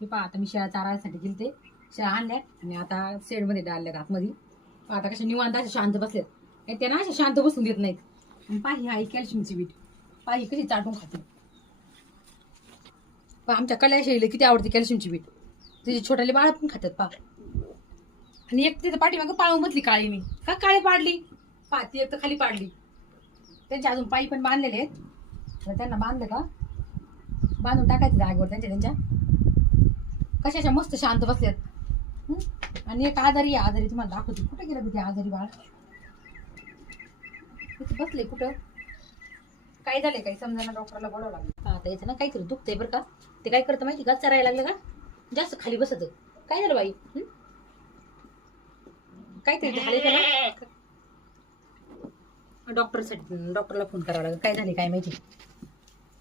हे पहा आता मी शेळ्या चारायसाठी गेले ते शेळ्या आणल्या आणि आता शेडमध्ये डाळल्या आतमध्ये. आता कशा निवांत अशा शांत बसल्यात. त्या ना अशा शांत बसून देत नाहीत. पाही आई कॅल्शियमची बीट पाही कशी चाटून खाते. पहा आमच्या कल्या शेळीला किती आवडते कॅल्शियमची बीट. तिचे छोट्याले बाळ पण खातात पहा. आणि एक तिथं पाठीमागं पाळून बसली काळी. मी का काळी पाडली पहा ती एक तर खाली पाडली. त्यांच्या अजून पायी पण बांधलेले आहेत. तर त्यांना बांधलं का बांधून टाकायचं जागेवर त्यांच्या कशाच्या मस्त शांत बसल्यात. आणि एक आजारी तुम्हाला दाखवते. कुठे गेलं तिथे आजारी बाळ तिथे बसले कुठं काय झालंय काही समजा डॉक्टरला बोलावं लागलं. आता याचं ना काहीतरी दुखतंय बरं का. ते काय करतं माहिती का चरायला लागलं का जास्त खाली बसत. काय झालं बाई काहीतरी झाले त्याला. डॉक्टरला फोन करावा लागेल काय झाले काय माहिती.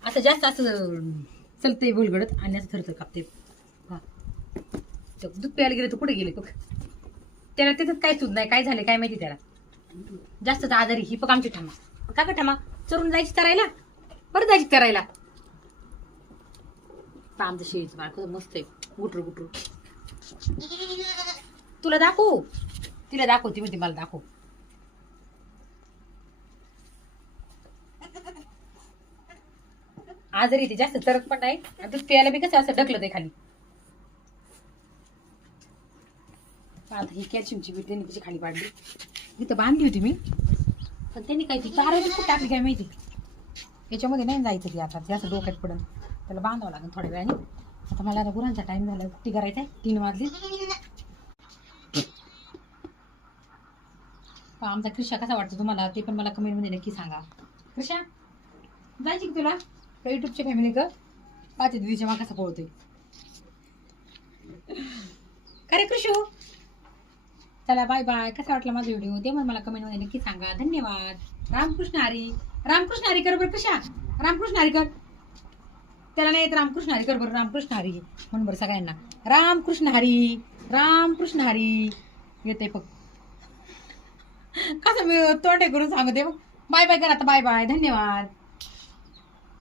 असं जास्त असं चलतंय भुलगडत आणि असं थरथर कापते. हा दूध प्यायला गेले तर कुठे गेले बघ. त्याला तिथं काय सुद्धा नाही काय झाले काय माहिती त्याला. जास्तच आजारी ही बघ आमची ठामा. का ठामा चरून जायची चरायला परत जायची चरायला. आमचं शेळीचं बाळ कसं मस्त आहे गुटरू गुटरू. तुला दाखवू तिला दाखवती म्हणते मला दाखव. आजारी ते जास्त चरक पण नाही आणि दूध प्यायला बी कसं असं ढकलत आहे खाली. आता ही कॅल्शियमची बीट त्यांनी कशी खाली पाडली. इथं बांधली होती मी पण त्यांनी काही ती तारा खूप टाकली काय माहिती. याच्यामध्ये नाही जायचं ती आता जास्त डोक्यात पडून त्याला बांधावं लागेल थोड्या वेळाने. आता मला आता गुरांचा टाइम झाला कुट्टी करायचा आहे 3 वाजले. आमचा कृषा कसा वाटतो तुम्हाला ते पण मला कमेंटमध्ये नक्की सांगा. कृषा जायची की तुला युट्यूबच्या फॅमिली का पाहते दीदीच्या माग कसा पळतोय. खरे कृषू चला बाय बाय. कसा वाटला माझा व्हिडिओ ते पण मला कमेंटमध्ये नक्की सांगा. धन्यवाद. रामकृष्ण हरी. रामकृष्ण हरी कर बरं कृषा. रामकृष्ण हरी कर. त्याला नाही येत रामकृष्ण हरी कर बरं. रामकृष्ण हरी म्हणून बरं सगळ्यांना रामकृष्ण हरी रामकृष्ण हरी येते बघ. कसं मी तोंडे करून सांगते. बाय बाय कर आता. Bye bye. धन्यवाद.